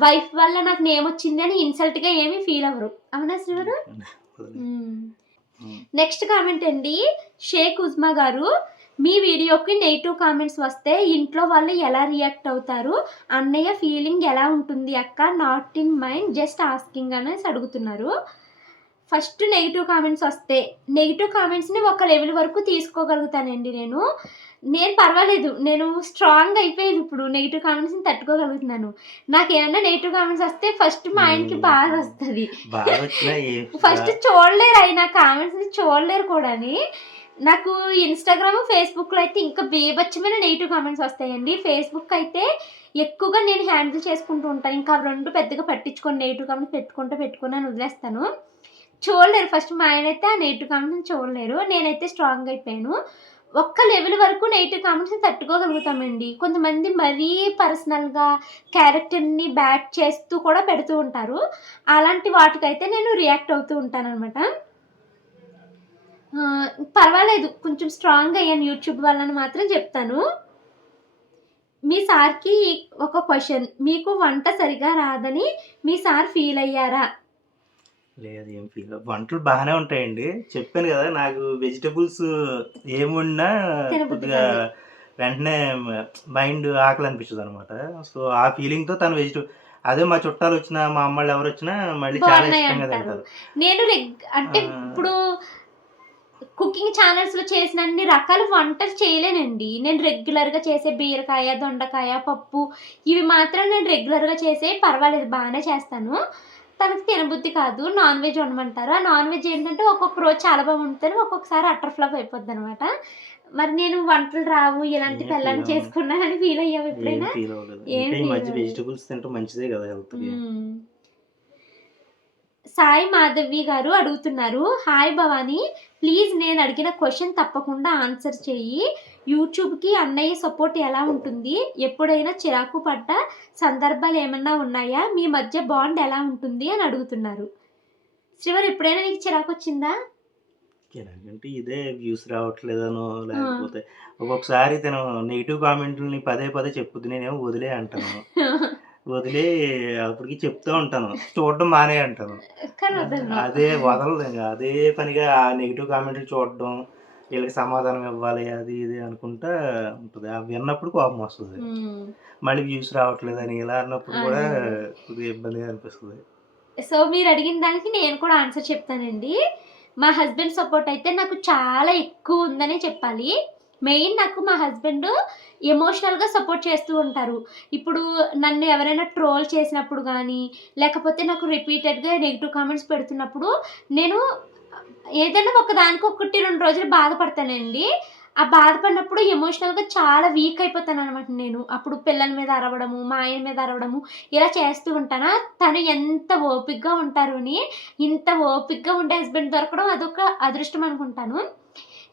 వైఫ్ వల్ల నాకు నేమ్ వచ్చింది అని ఇన్సల్ట్గా ఏమీ ఫీల్ అవ్వరు. అవునా శ్రీవారు? నెక్స్ట్ కామెంట్ అండి, షేక్ ఉజ్మా గారు. మీ వీడియోకి నెగిటివ్ కామెంట్స్ వస్తే ఇంట్లో వాళ్ళు ఎలా రియాక్ట్ అవుతారు? అన్నయ్య ఫీలింగ్ ఎలా ఉంటుంది అక్క? Not in mind, just asking అనేసి అడుగుతున్నారు. ఫస్ట్ నెగిటివ్ కామెంట్స్ వస్తే, నెగిటివ్ కామెంట్స్ని ఒక లెవెల్ వరకు తీసుకోగలుగుతానండి. నేను పర్వాలేదు, నేను స్ట్రాంగ్ అయిపోయాను ఇప్పుడు. నెగిటివ్ కామెంట్స్ని తట్టుకోగలుగుతున్నాను. నాకు ఏమన్నా నెగిటివ్ కామెంట్స్ వస్తే ఫస్ట్ మా ఆయనకి బాధ వస్తుంది. ఫస్ట్ చూడలేరు, అయినా కామెంట్స్ని చూడలేరు కూడా. నాకు ఇన్స్టాగ్రామ్, ఫేస్బుక్లో అయితే ఇంకా బీభత్సమైన నెగిటివ్ కామెంట్స్ వస్తాయండి. ఫేస్బుక్ అయితే ఎక్కువగా నేను హ్యాండిల్ చేసుకుంటూ ఉంటాను. ఇంకా అవి 2 పెద్దగా పట్టించుకొని నెగిటివ్ కామెంట్స్ పెట్టుకుని అని వదిలేస్తాను. చూడలేరు ఫస్ట్ మా ఆయన అయితే, ఆ నెగిటివ్ కామెంట్స్ని చూడలేరు. నేనైతే స్ట్రాంగ్ అయిపోయాను. ఒక్క లెవెల్ వరకు నెగిటివ్ కామెంట్స్ని తట్టుకోగలుగుతామండి. కొంతమంది మరీ పర్సనల్గా క్యారెక్టర్ని బ్యాడ్ చేస్తూ కూడా పెడుతూ ఉంటారు. అలాంటి వాటికైతే నేను రియాక్ట్ అవుతూ ఉంటాను అనమాట. పర్వాలేదు, కొంచెం స్ట్రాంగ్ అయ్యాను యూట్యూబ్ వల్ల మాత్రం చెప్తాను. మీ సార్కి ఒక క్వశ్చన్, మీకు వంట సరిగా రాదని మీ సార్ ఫీల్ అయ్యారా? లేదు, ఏం ఫీల్. వంటలు బాగానే ఉంటాయండి. చెప్పాను కదా, నాకు వెజిటబుల్స్ ఏమున్నా కొద్దిగా వెంటనే మైండ్ ఆకలి అనిపిస్తుంది అనమాట. సో ఆ ఫీలింగ్తో తను అదే మా చుట్టాలు వచ్చినా, మా అమ్మాళ్ళు ఎవరు వచ్చినా మళ్ళీ చాలా ఇష్టంగా తింటారు. నేను అంటే ఇప్పుడు కుకింగ్ ఛానల్స్లో చేసిన అన్ని రకాల వంటలు చేయలేనండి. నేను రెగ్యులర్గా చేసే బీరకాయ, దొండకాయ, పప్పు ఇవి మాత్రం నేను రెగ్యులర్గా చేసే పర్వాలేదు, బాగానే చేస్తాను. తనకు తినబుద్ధి కాదు, నాన్ వెజ్ వండమంటారు. ఆ నాన్ వెజ్ ఏంటంటే ఒక్కొక్క రోజు చాలా బాగా వండుతాను, ఒక్కొక్కసారి అటర్ ఫ్లాప్ అయిపోద్ది అనమాట. మరి నేను వంటలు రావు, ఇలాంటి పిల్లల్ని చేసుకున్నానని ఫీల్ అయ్యావు ఎప్పుడైనా? వెజిటబుల్స్ తింటే మంచిదే కదా హెల్త్కి. సాయి మాధవి గారు అడుగుతున్నారు, హాయ్ భవానీ, ప్లీజ్ నేను అడిగిన క్వశ్చన్ తప్పకుండా ఆన్సర్ చెయ్యి. యూట్యూబ్కి అన్నయ్య సపోర్ట్ ఎలా ఉంటుంది? ఎప్పుడైనా చిరాకు పడ్డ సందర్భాలు ఏమన్నా ఉన్నాయా? మీ మధ్య బాండ్ ఎలా ఉంటుంది అని అడుగుతున్నారు. శ్రీవారు, ఎప్పుడైనా నీకు చిరాకు వచ్చిందా? అంటే ఇదే వ్యూస్ రావట్లేదనో, లేకపోతే ఒక్కొక్కసారి తను నెగిటివ్ కామెంట్లని పదే చెప్పుద్ది, నేనేమో వదిలే అంటాను. వదిలే అప్పటికి చెప్తూ ఉంటాను, చూడడం మానే అంటాను. అదే వదలదు, ఇంకా అదే పనిగా ఆ నెగిటివ్ కామెంట్లు చూడడం, వీళ్ళకి సమాధానం ఇవ్వాలి అది ఇది అనుకుంటా ఉంటుంది. అవి విన్నప్పుడు కోపం వస్తుంది. మళ్ళీ వ్యూస్ రావట్లేదని ఇలా అన్నప్పుడు కూడా కొద్దిగా ఇబ్బందిగా అనిపిస్తుంది. సో మీరు అడిగిన దానికి నేను కూడా ఆన్సర్ చెప్తానండి. మా హస్బెండ్ సపోర్ట్ అయితే నాకు చాలా ఎక్కువ ఉందనే చెప్పాలి. మెయిన్ నాకు మా హస్బెండ్ ఎమోషనల్గా సపోర్ట్ చేస్తూ ఉంటారు. ఇప్పుడు నన్ను ఎవరైనా ట్రోల్ చేసినప్పుడు కానీ, లేకపోతే నాకు రిపీటెడ్గా నెగిటివ్ కామెంట్స్ పెడుతున్నప్పుడు నేను ఏదైనా ఒకదానికి 1-2 రోజులు బాధపడతానండి. ఆ బాధపడినప్పుడు ఎమోషనల్గా చాలా వీక్ అయిపోతాను అనమాట. నేను అప్పుడు పిల్లల మీద అరవడము, మా ఆయన మీద అరవడము ఇలా చేస్తూ ఉంటానా. తను ఎంత ఓపిక్గా ఉంటారు అని, ఇంత ఓపిక్గా ఉండే హస్బెండ్ దొరకడం అదొక అదృష్టం అనుకుంటాను.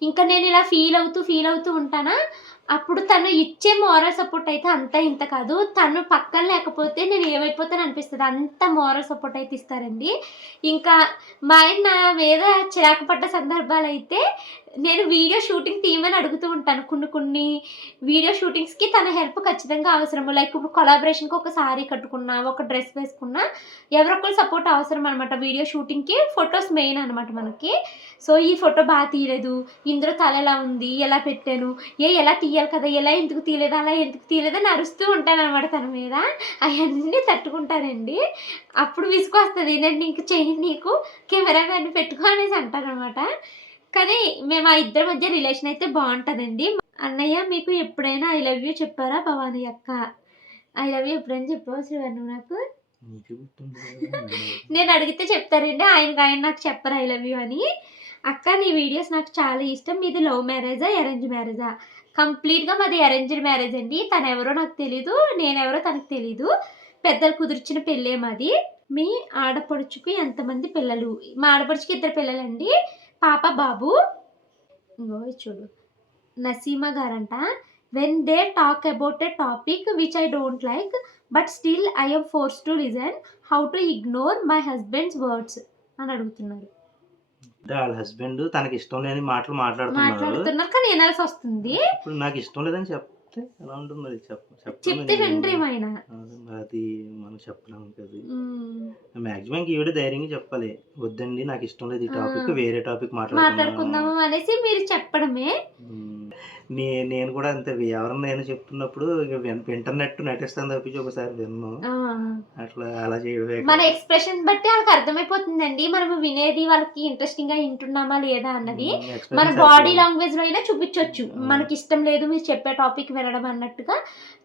ఇంకా నేను ఇలా ఫీల్ అవుతూ ఉంటానా. అప్పుడు తను ఇచ్చే మోరల్ సపోర్ట్ అయితే అంతా ఇంత కాదు. తను పక్కన లేకపోతే నేను ఏమైపోతాను అనిపిస్తుంది, అంత మోరల్ సపోర్ట్ అయితే ఇస్తారండి. ఇంకా మా ఆయన నా మీద చిరాకు పడ్డ సందర్భాలు అయితే నేను వీడియో షూటింగ్ తీయమని అడుగుతూ ఉంటాను. కొన్ని వీడియో షూటింగ్స్కి తన హెల్ప్ ఖచ్చితంగా అవసరము. లైక్ ఇప్పుడు కొలాబరేషన్కి ఒక సారీ కట్టుకున్నా, ఒక డ్రెస్ వేసుకున్నా ఎవరొకరు సపోర్ట్ అవసరం అనమాట. వీడియో షూటింగ్కి ఫొటోస్ మెయిన్ అనమాట మనకి. సో ఈ ఫోటో బాగా తీయలేదు, ఇందులో తల ఎలా ఉంది, ఎలా పెట్టాను, ఎలా తీయాలి కదా, ఎలా ఎందుకు తీయలేదు, అలా ఎందుకు తీయలేదని అరుస్తూ ఉంటాను అనమాట తన మీద. అవన్నీ తట్టుకుంటానండి. అప్పుడు విసుకొస్తుంది, నేను నీకు చేయను, నీకు కెమెరామెన్ పెట్టుకో అనేసి అంటాను అనమాట. కానీ మేము ఆ ఇద్దరి మధ్య రిలేషన్ అయితే బాగుంటుందండి. అన్నయ్య మీకు ఎప్పుడైనా ఐ లవ్ యూ చెప్పారా? భవానీ అక్క, ఐ లవ్ యూ ఎప్పుడైనా చెప్పావు శ్రీవారు నువ్వు నాకు? నేను అడిగితే చెప్తారండి, ఆయన నాకు చెప్పరు ఐ లవ్ యూ అని. అక్క నీ వీడియోస్ నాకు చాలా ఇష్టం. మీది లవ్ మ్యారేజా, అరేంజ్ మ్యారేజా? కంప్లీట్గా మాది అరేంజ్డ్ మ్యారేజ్ అండి. తను ఎవరో నాకు తెలీదు, నేనెవరో తనకు తెలీదు. పెద్దలు కుదిర్చిన పెళ్ళే మాది. మీ ఆడపడుచుకు ఎంతమంది పిల్లలు? మా ఆడపడుచుకి 2 పిల్లలండి, పాప బాబు. ఇంగో ఇది చూడు, నసీమా గారంట. When they talk about a topic which I don't like but still I am force to listen how to ignore my husband's words అని అడుగుతున్నారు. అంటే వాళ్ళ హస్బెండ్ తనకి ఇష్టం లేని మాటలు మాట్లాడుతున్నారు, కానీ వినాల్సి వస్తుంది. ఇప్పుడు నాకు ఇష్టం లేదని చెప్తే ఎలా ఉంటుంది? అది చెప్తే వినరేమైనా. అది మనం చెప్పలేము కదా. మాక్సిమం ఈవిడ ధైర్యంగా చెప్పాలి, వద్దండి నాకు ఇష్టం లేదు ఈ టాపిక్, వేరే టాపిక్ మాట్లాడుకుందాము అనేసి మీరు చెప్పడమే. నేను కూడా అంతే, ఎవరన్నా నేను చెప్తున్నప్పుడు ఇంటర్నెట్ నటిస్తాను తప్పించి ఒకసారి విన్ను, అట్లా అలా చేయడమే. మన ఎక్స్ప్రెషన్ బట్టి వాళ్ళకి అర్థమైపోతుందండి, మనం వినేది వాళ్ళకి ఇంట్రెస్టింగ్ గా వింటున్నామా లేదా అన్నది. మన బాడీ లాంగ్వేజ్ లో అయినా చూపించవచ్చు, మనకి ఇష్టం లేదు మీరు చెప్పే టాపిక్ వినడం అన్నట్టుగా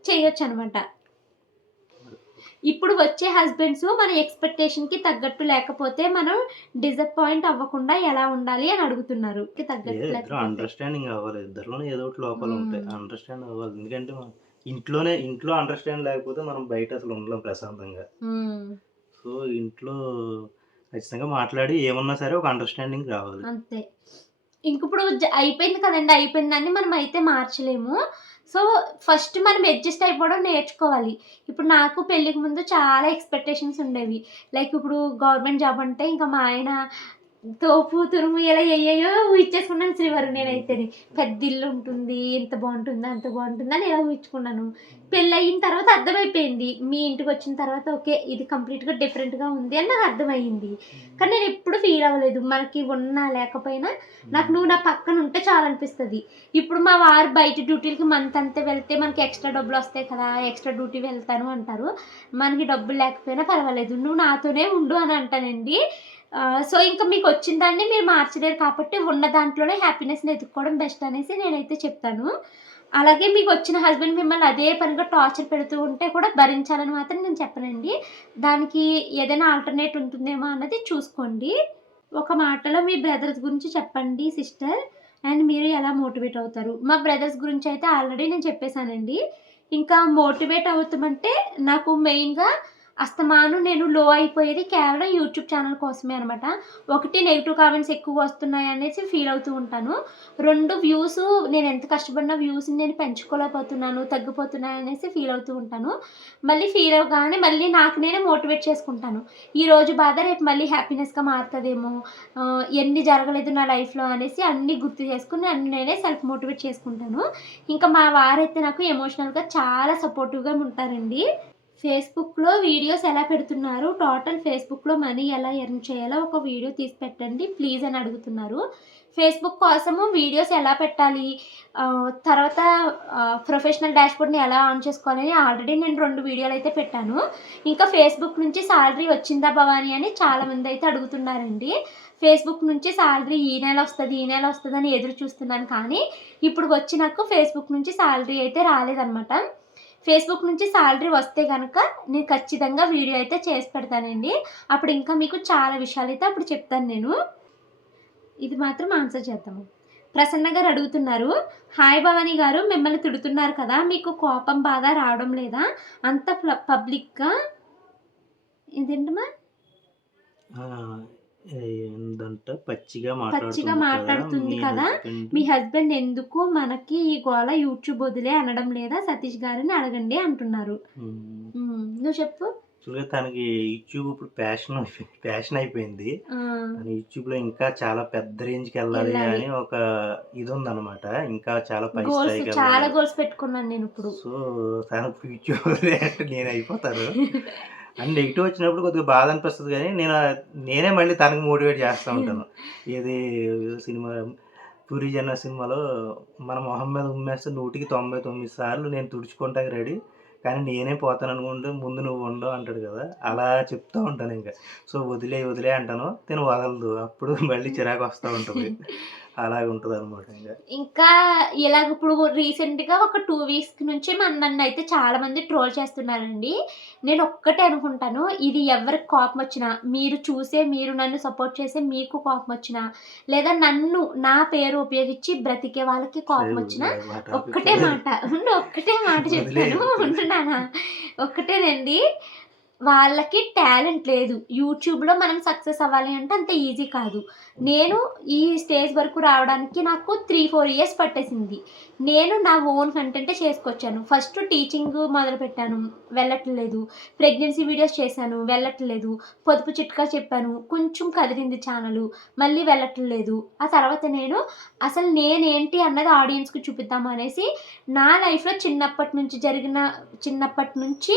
చేయొచ్చు అనమాట. ఇప్పుడు వచ్చే హస్బెండ్స్ మన ఎక్స్పెక్టేషన్కి తగ్గట్టు లేకపోతే మనం డిసప్పాయింట్ అవ్వకుండా ఎలా ఉండాలి అని అడుగుతున్నారు. ఇద్దరు అండర్స్టాండింగ్ అవ్వాలి, ఇద్దరులోనే ఏదో ఒకటి లోపాలు ఉంటాయి, అండర్స్టాండ్ అవ్వాలి. ఎందుకంటే ఇంట్లో అండర్స్టాండ్ లేకపోతే మనం బయట అసలు ఉండలేం ప్రశాంతంగా. సో ఇంట్లో ఖచ్చితంగా మాట్లాడి ఏమన్నా సరే ఒక అండర్స్టాండింగ్ రావాలి అంతే. ఇంక ఇప్పుడు అయిపోయింది కదండి, అయిపోయిందని మనం అయితే మార్చలేము. సో ఫస్ట్ మనం అడ్జస్ట్ అయిపోవడం నేర్చుకోవాలి. ఇప్పుడు నాకు పెళ్ళికి ముందు చాలా ఎక్స్పెక్టేషన్స్ ఉండేవి. లైక్ ఇప్పుడు గవర్నమెంట్ జాబ్ అంటే ఇంకా మా ఆయన తోపు తురుము ఇలా అయ్యాయో ఊహించేసుకున్నాను శ్రీవారు. నేనైతే పెద్ద ఇల్లు ఉంటుంది, ఎంత బాగుంటుందా అంత బాగుంటుందా అని ఇలా ఊహించుకున్నాను. పెళ్ళి అయిన తర్వాత అర్థమైపోయింది, మీ ఇంటికి వచ్చిన తర్వాత ఓకే ఇది కంప్లీట్గా డిఫరెంట్గా ఉంది అని నాకు అర్థమైంది. కానీ నేను ఎప్పుడు ఫీల్ అవ్వలేదు, మనకి ఉన్నా లేకపోయినా నాకు నువ్వు నా పక్కన ఉంటే చాలా అనిపిస్తుంది. ఇప్పుడు మా వారు బయట డ్యూటీలకి మంత్ అంతా వెళ్తే మనకి ఎక్స్ట్రా డబ్బులు వస్తాయి కదా, ఎక్స్ట్రా డ్యూటీ వెళ్తాను అంటారు. మనకి డబ్బులు లేకపోయినా పర్వాలేదు, నువ్వు నాతోనే ఉండు అని అంటానండి. సో ఇంకా మీకు వచ్చిన దాన్ని మీరు మార్చలేరు కాబట్టి ఉన్న దాంట్లోనే హ్యాపీనెస్ని ఎత్తుక్కోవడం బెస్ట్ అనేసి నేనైతే చెప్తాను. అలాగే మీకు వచ్చిన హస్బెండ్ మిమ్మల్ని అదే పనిగా టార్చర్ పెడుతూ ఉంటే కూడా భరించాలని మాత్రం నేను చెప్పనండి. దానికి ఏదైనా ఆల్టర్నేట్ ఉంటుందేమో అన్నది చూసుకోండి. ఒక మాటలో మీ బ్రదర్స్ గురించి చెప్పండి సిస్టర్, అండ్ మీరు ఎలా మోటివేట్ అవుతారు? మా బ్రదర్స్ గురించి అయితే ఆల్రెడీ నేను చెప్పేశానండి. ఇంకా మోటివేట్ అవుతామంటే నాకు మెయిన్గా అస్తమాను నేను లో అయిపోయేది కేవలం యూట్యూబ్ ఛానల్ కోసమే అనమాట. ఒకటి నెగిటివ్ కామెంట్స్ ఎక్కువ వస్తున్నాయి అనేసి ఫీల్ అవుతూ ఉంటాను. 2 వ్యూస్, నేను ఎంత కష్టపడిన వ్యూస్ని నేను పెంచుకోలేకపోతున్నాను, తగ్గిపోతున్నాయి అనేసి ఫీల్ అవుతూ ఉంటాను. మళ్ళీ ఫీల్ అవ్వగానే మళ్ళీ నాకు నేనే మోటివేట్ చేసుకుంటాను, ఈరోజు బాధ రేపు మళ్ళీ హ్యాపీనెస్గా మారుతుందేమో, ఎన్ని జరగలేదు నా లైఫ్లో అనేసి అన్నీ గుర్తు చేసుకుని నన్ను నేనే సెల్ఫ్ మోటివేట్ చేసుకుంటాను. ఇంకా మా వారైతే నాకు ఎమోషనల్గా చాలా సపోర్టివ్గా ఉంటారండి. ఫేస్బుక్లో వీడియోస్ ఎలా పెడుతున్నారు, టోటల్ ఫేస్బుక్లో మనీ ఎలా ఎర్న్ చేయాలో ఒక వీడియో తీసి పెట్టండి ప్లీజ్ అని అడుగుతున్నారు. ఫేస్బుక్ కోసము వీడియోస్ ఎలా పెట్టాలి, తర్వాత ప్రొఫెషనల్ డాష్బోర్డ్ని ఎలా ఆన్ చేసుకోవాలని ఆల్రెడీ నేను 2 వీడియోలు అయితే పెట్టాను. ఇంకా ఫేస్బుక్ నుంచి శాలరీ వచ్చిందా భవానీ అని చాలామంది అయితే అడుగుతున్నారండి. ఫేస్బుక్ నుంచి శాలరీ ఈ నెల వస్తుంది అని ఎదురు చూస్తున్నాను, కానీ ఇప్పుడు వచ్చి నాకు ఫేస్బుక్ నుంచి శాలరీ అయితే రాలేదన్నమాట. ఫేస్బుక్ నుంచి శాలరీ వస్తే కనుక నేను ఖచ్చితంగా వీడియో అయితే చేసి పెడతానండి. అప్పుడు ఇంకా మీకు చాలా విషయాలు అయితే అప్పుడు చెప్తాను నేను. ఇది మాత్రం ఆన్సర్ చేద్దాము. ప్రసన్న గారు అడుగుతున్నారు, హాయ్ భవానీ గారు, మిమ్మల్ని తిడుతున్నారు కదా, మీకు కోపం బాధ రావడం లేదా? అంత పబ్లిక్గా ఇదేంటమ్మా ఏందంటే పచ్చిగా మాట్లాడుతుంది కదా మీ హస్బెండ్, ఎందుకు మనకి ఈ గోళ యూట్యూబ్ వదిలే అనడం లేదా సతీష్ గారిని అడగండి అంటున్నారు. నువ్వు చెప్పు. తనకి యూట్యూబ్ ఇప్పుడు ప్యాషన్ అయిపోయింది. యూట్యూబ్ లో ఇంకా చాలా పెద్ద రేంజ్కి వెళ్ళాలి అని ఒక ఇది ఉందన్నమాట, ఇంకా చాలా పై స్థాయికి చాలా గోల్స్ పెట్టుకున్నాను నేను ఇప్పుడు. సో తనకు యూట్యూబ్ అంటే నేను అయిపోతాను అండ్ నెగిటివ్ వచ్చినప్పుడు కొద్దిగా బాధ అనిపిస్తుంది, కానీ నేనే మళ్ళీ తనకు మోటివేట్ చేస్తూ ఉంటాను. ఏది సినిమా పూరి జన్న సినిమాలో మన మొహం మీద ఉమ్మేస్తే 199 సార్లు నేను తుడుచుకుంటాకి రెడీ, కానీ నేనే పోతాను అనుకుంటే ముందు నువ్వు ఉండవు అంటాడు కదా, అలా చెప్తూ ఉంటాను ఇంకా. సో వదిలే అంటాను, తిను వదలదు, అప్పుడు మళ్ళీ చిరాకు వస్తూ ఉంటుంది. అలాగే ఉంటుంది అనమాట. ఇంకా ఇలాగ ఇప్పుడు రీసెంట్గా ఒక 2 వీక్స్ నుంచి నన్ను అయితే చాలా మంది ట్రోల్ చేస్తున్నారండి. నేను ఒక్కటే అనుకుంటాను, ఇది ఎవరికి కోపం వచ్చినా, మీరు నన్ను సపోర్ట్ చేసే మీకు కోపం వచ్చినా, లేదా నా పేరు ఉపయోగించి బ్రతికే వాళ్ళకి కోపం వచ్చినా ఒక్కటే మాట చెప్తాను. ఉంటున్నానా? ఒక్కటేనండి, వాళ్ళకి టాలెంట్ లేదు. యూట్యూబ్లో మనం సక్సెస్ అవ్వాలి అంటే అంత ఈజీ కాదు. నేను ఈ స్టేజ్ వరకు రావడానికి నాకు 3-4 ఇయర్స్ పట్టేసింది. నేను నా ఓన్ కంటెంటే చేసుకొచ్చాను. ఫస్ట్ టీచింగ్ మొదలుపెట్టాను, వెళ్ళట్లేదు. ప్రెగ్నెన్సీ వీడియోస్ చేశాను, వెళ్ళట్లేదు. పొదుపు చిట్కా చెప్పాను, కొంచెం కదిలింది ఛానల్, మళ్ళీ వెళ్ళట్లేదు. ఆ తర్వాత నేను అసలు నేనేంటి అన్నది ఆడియన్స్కి చూపిద్దాం అనేసి నా లైఫ్లో చిన్నప్పటి నుంచి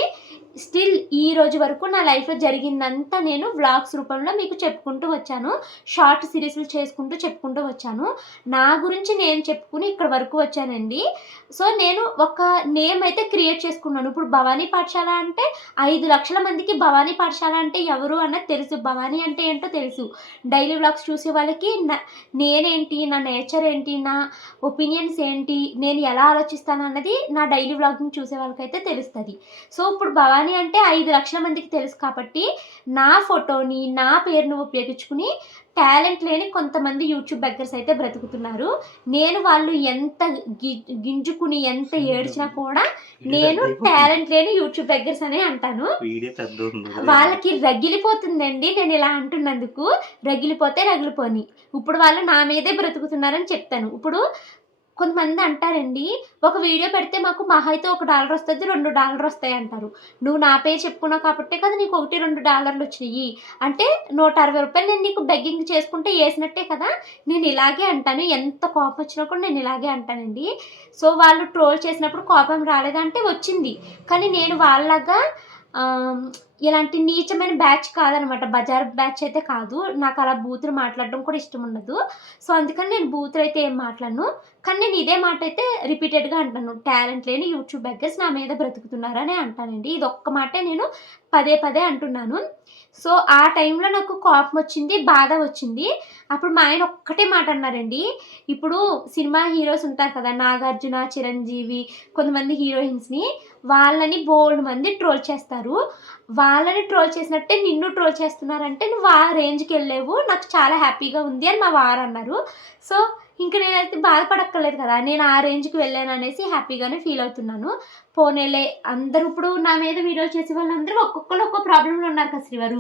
స్టిల్ ఈ రోజు వరకు నా లైఫ్లో జరిగిందంతా నేను వ్లాగ్స్ రూపంలో మీకు చెప్పుకుంటూ వచ్చాను. షార్ట్ సిరీస్లు చేసుకుంటూ చెప్పుకుంటూ వచ్చాను. నా గురించి నేను చెప్పుకుని ఇక్కడ వరకు వచ్చానండి. సో నేను ఒక నేమ్ అయితే క్రియేట్ చేసుకున్నాను. ఇప్పుడు భవానీ పాఠశాల అంటే 5 లక్షల మందికి భవానీ పాఠశాల అంటే ఎవరు అన్నది తెలుసు, భవానీ అంటే ఏంటో తెలుసు. డైలీ వ్లాగ్స్ చూసే వాళ్ళకి నేనేంటి, నా నేచర్ ఏంటి, నా ఒపీనియన్స్ ఏంటి, నేను ఎలా ఆలోచిస్తాను అన్నది నా డైలీ వ్లాగింగ్ చూసే వాళ్ళకైతే తెలుస్తుంది. సో ఇప్పుడు భవానీ అంటే 5 లక్షల మందికి తెలుసు కాబట్టి నా ఫోటోని, నా పేరును ఉపయోగించుకుని టాలెంట్ లేని కొంతమంది యూట్యూబ్ బెగ్గర్స్ అయితే బ్రతుకుతున్నారు. నేను వాళ్ళు ఎంత గింజుకుని ఎంత ఏడ్చినా కూడా నేను టాలెంట్ లేని యూట్యూబ్ బెగ్గర్స్ అనే అంటాను. వాళ్ళకి రగిలిపోతుందండి నేను ఇలా అంటున్నందుకు. రగిలిపోని ఇప్పుడు వాళ్ళు నా మీదే బ్రతుకుతున్నారని చెప్తాను. ఇప్పుడు కొంతమంది అంటారండి, ఒక వీడియో పెడితే మాకు మహా అయితే $1 వస్తుంది, $2 వస్తాయి అంటారు. నువ్వు నా పేరు చెప్పుకున్నావు కాబట్టే కదా నీకు $1-2 వచ్చినాయి. అంటే $160 నేను నీకు బెగ్గింగ్ చేసుకుంటే వేసినట్టే కదా. నేను ఇలాగే అంటాను, ఎంత కోపం వచ్చినా కూడా నేను ఇలాగే అంటానండి. సో వాళ్ళు ట్రోల్ చేసినప్పుడు కోపం రాలేదంటే వచ్చింది, కానీ నేను వాళ్ళగా ఇలాంటి నీచమైన బ్యాచ్ కాదనమాట. బజార్ బ్యాచ్ అయితే కాదు. నాకు అలా బూతులు మాట్లాడడం కూడా ఇష్టం ఉండదు. సో అందుకని నేను బూతులు అయితే ఏం మాట్లాడను. కానీ నేను ఇదే మాట అయితే రిపీటెడ్గా అంటాను, టాలెంట్ లేని యూట్యూబ్ బెగ్గర్స్ నా మీద బ్రతుకుతున్నారనే అంటానండి. ఇది ఒక్క మాటే నేను పదే అంటున్నాను. సో ఆ టైంలో నాకు కోపం వచ్చింది, బాధ వచ్చింది. అప్పుడు మా ఆయన ఒక్కటే మాట అన్నారండి, ఇప్పుడు సినిమా హీరోస్ ఉంటారు కదా, నాగార్జున, చిరంజీవి, కొంతమంది హీరోయిన్స్ని, వాళ్ళని బోల్డ్ మంది ట్రోల్ చేస్తారు. వాళ్ళని ట్రోల్ చేసినట్టే నిన్ను ట్రోల్ చేస్తున్నారంటే నువ్వు ఆ రేంజ్కి వెళ్ళలేవు, నాకు చాలా హ్యాపీగా ఉంది అని మా వారు అన్నారు. సో ఇంక నేనైతే బాధపడక్కర్లేదు కదా, నేను ఆ రేంజ్కి వెళ్ళాను అనేసి హ్యాపీగానే ఫీల్ అవుతున్నాను. పోనేలే, అందరూ ఇప్పుడు నా మీద వీడియో చేసే వాళ్ళందరూ ఒక్కొక్కరు ఒక్కొక్క ప్రాబ్లంలో ఉన్నారు కదా శ్రీవారు,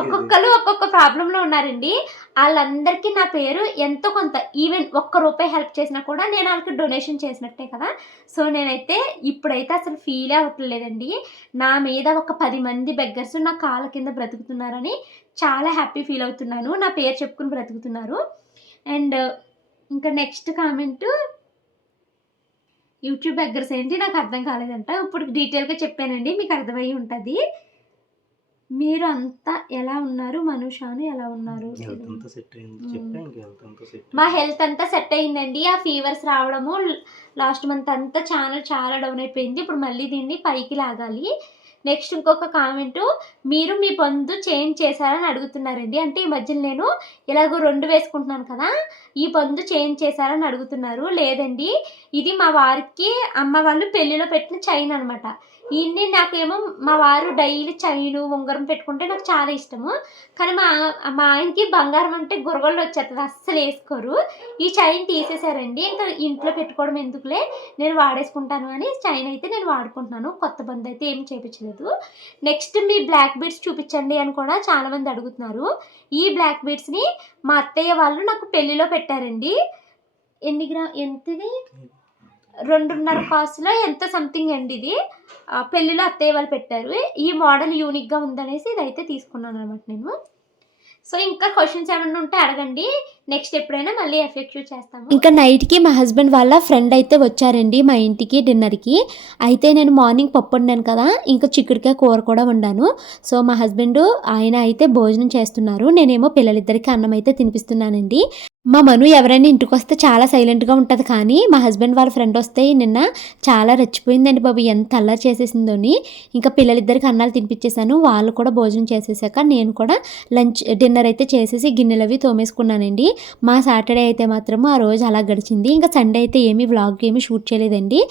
ఒక్కొక్కరు ఒక్కొక్క ప్రాబ్లంలో ఉన్నారండి. వాళ్ళందరికీ నా పేరు ఎంతో కొంత, ఈవెన్ ₹1 హెల్ప్ చేసినా కూడా నేను వాళ్ళకి డొనేషన్ చేసినట్టే కదా. సో నేనైతే ఇప్పుడైతే అసలు ఫీల్ అవ్వట్లేదండి. నా మీద ఒక 10 మంది బెగ్గర్స్ నా కాళ్ళ కింద బ్రతుకుతున్నారని చాలా హ్యాపీ ఫీల్ అవుతున్నాను. నా పేరు చెప్పుకుని బ్రతుకుతున్నారు. అండ్ ఇంకా నెక్స్ట్ కామెంట్, యూట్యూబ్ బెగ్గర్స్ ఏంటి నాకు అర్థం కాలేదంట. ఇప్పుడు డీటెయిల్గా చెప్పానండి, మీకు అర్థమయ్యి ఉంటుంది. మీరు అంతా ఎలా ఉన్నారు, మనూషాను ఎలా ఉన్నారు? మా హెల్త్ అంతా సెట్ అయిందండి. ఆ ఫీవర్స్ రావడము లాస్ట్ మంత్ అంతా ఛానల్ చాలా డౌన్ అయిపోయింది. ఇప్పుడు మళ్ళీ దీన్ని పైకి లాగాలి. నెక్స్ట్ ఇంకొక కామెంటు, మీరు మీ పొందు చేంజ్ చేశారని అడుగుతున్నారండి. అంటే ఈ మధ్యన నేను ఇలాగో 2 వేసుకుంటున్నాను కదా, ఈ పొందు చేంజ్ చేశారని అడుగుతున్నారు. లేదండి, ఇది మా వారికి అమ్మ వాళ్ళు పెళ్ళిలో పెట్టిన చైన్ అనమాట. ఇన్ని నాకేమో మా వారు డైలీ చైను, ఉంగరం పెట్టుకుంటే నాకు చాలా ఇష్టము. కానీ మా ఆయనకి బంగారం అంటే గురగొళ్ళు వచ్చేస్తుంది, అస్సలు వేసుకోరు. ఈ చైన్ తీసేశారండి. ఇంకా ఇంట్లో పెట్టుకోవడం ఎందుకులే, నేను వాడేసుకుంటాను అని చైన్ అయితే నేను వాడుకుంటున్నాను. కొత్త బంద్ అయితే ఏం చేయించలేదు. నెక్స్ట్ మీ బ్లాక్ బీడ్స్ చూపించండి అని కూడా చాలామంది అడుగుతున్నారు. ఈ బ్లాక్ బీడ్స్ని మా అత్తయ్య వాళ్ళు నాకు పెళ్ళిలో పెట్టారండి. ఎంతది 2.5 కాస్ట్లో ఎంతో సంథింగ్ అండి. ఇది పెళ్ళిలో అత్తయ్య వాళ్ళు పెట్టారు. ఈ మోడల్ యూనిక్గా ఉందనేసి ఇదైతే తీసుకున్నాను అనమాట నేను. సో ఇంకా క్వశ్చన్స్ ఏమైనా ఉంటే అడగండి, నెక్స్ట్ ఎప్పుడైనా మళ్ళీ ఎఫెక్టివ్ చేస్తాము. ఇంకా నైట్కి మా హస్బెండ్ వాళ్ళ ఫ్రెండ్ అయితే వచ్చారండి మా ఇంటికి డిన్నర్కి. అయితే నేను మార్నింగ్ పప్పు వండాను కదా, ఇంకా చిక్కుడుకాయ కూర కూడా వండాను. సో మా హస్బెండ్ ఆయన అయితే భోజనం చేస్తున్నారు, నేనేమో పిల్లలిద్దరికి అన్నం అయితే తినిపిస్తున్నానండి. మా మను ఎవరైనా ఇంటికి వస్తే చాలా సైలెంట్గా ఉంటుంది, కానీ మా హస్బెండ్ వాళ్ళ ఫ్రెండ్ వస్తే నిన్న చాలా రెచ్చిపోయిందండి బాబు, ఎంత అల్లరి చేసేసిందోని. ఇంకా పిల్లలిద్దరికి అన్నాలు తినిపించేశాను, వాళ్ళు కూడా భోజనం చేసేసాక నేను కూడా డిన్నర్ అయితే చేసేసి గిన్నెలు అవి తోమేసుకున్నానండి. మా సాటర్డే అయితే మాత్రము ఆ రోజు అలా గడిచింది. ఇంకా సండే అయితే వ్లాగ్ ఏమీ షూట్ చేయలేదండి.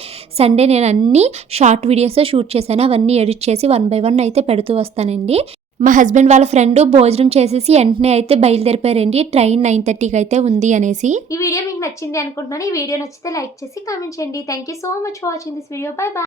సండే నేను అన్ని షార్ట్ వీడియోస్ షూట్ చేశాను, అవన్నీ ఎడిట్ చేసి 1 by 1 అయితే పెడుతూ వస్తానండి. మా హస్బెండ్ వాళ్ళ ఫ్రెండ్ భోజనం చేసేసి వెంటనే అయితే బయలుదేరిపోయారండి, ట్రైన్ 9:30కి అయితే ఉంది అనేసి. ఈ వీడియో మీకు నచ్చింది అనుకుంటున్నాను. ఈ వీడియో నచ్చితే లైక్ చేసి కామెంట్ చేయండి. Thank you so much for watching this video. By by.